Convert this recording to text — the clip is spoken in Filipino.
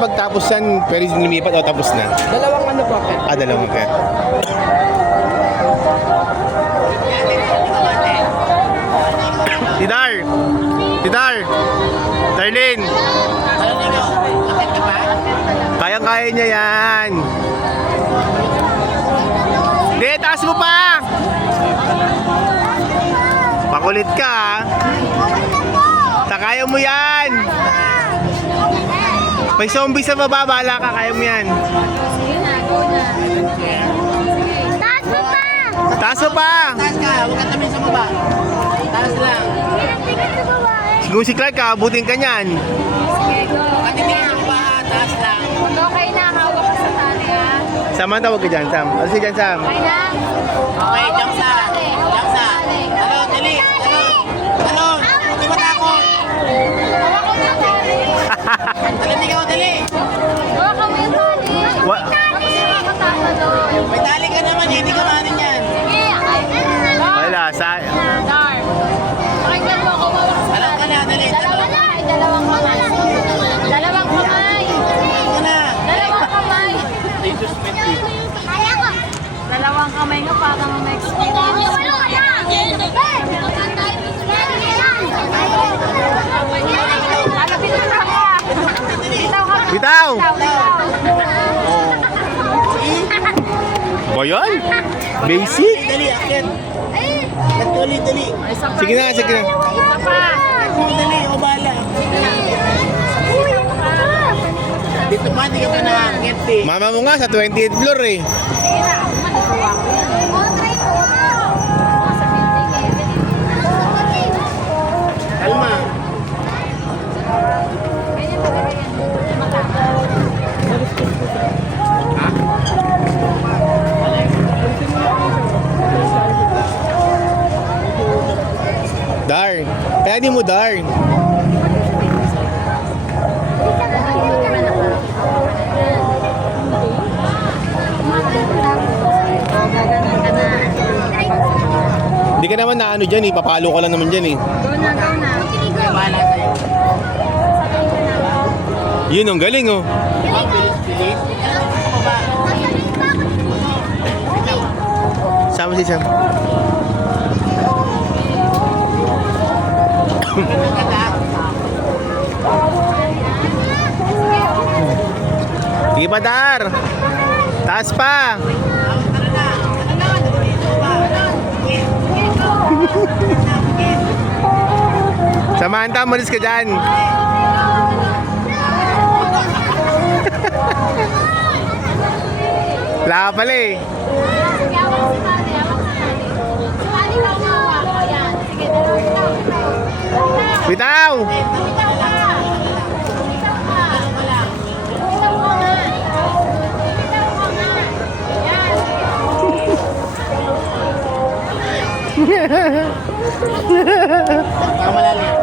pagtapos yan, pwede lumipat o tapos na? Dalawang ano po, Ken? Dalawang ket. Tidar! Tidar! Darlene! Kayang-kaya niya yan. Hindi, taas mo pa! Pakulit ka, ha? Kaya mo yan! May zombie sa baba, bahala ka, kaya mo yan. Taas mo pa! Taas mo pa! Taas ka, huwag ka tamin sa baba. Taas lang. Tingnan sa baba eh. Siguro si Clark, abutin ka niyan. Sige, go. Katitingin sa baba, taas lang. Okay na, hawak ka sa tali ha. Samantha, huwag ka dyan, Sam. Ano si dyan, Sam? Okay na? Okay, jump sa. Jump sa. Talon, dali. Talon. Talon. Huwag ka matakot. Hawak ko na tali. Talon ikaw, dali. Hawak ko yung tali. Wa- Tapos makakatalon. May tali ka naman, hindi ka manin yan. Sige, okay. Wala, sa... Dark. Pakinggan mo ako, hawak sa Talon ka na, dali. Dalawang kamay, dalawang kamay. Dalawang kamay. Talon ka na. Dalawang kamay. Jesus, Menti. Kaya ko. Dalawang kamay nga para ma-next week. Bitaw! Ba yan? Basic? Dali, akit. Dali, dali. Sige na, sige na. Dali, o bala. Dito pa, hindi ka pa nakakit eh. Mama mo nga sa 28th floor eh. Kalma. Darn. Kaya di mo darn. Hindi ka naman na ano dyan eh. Papalo ka lang naman dyan eh. Bala sa'yo. Yun, ang galing oh. Bilis. Sama si Sam. Sige pa, Dar. Taas pa. Samantha, malis ka dyan. Wala ka pala eh. Bitaw! Malalim.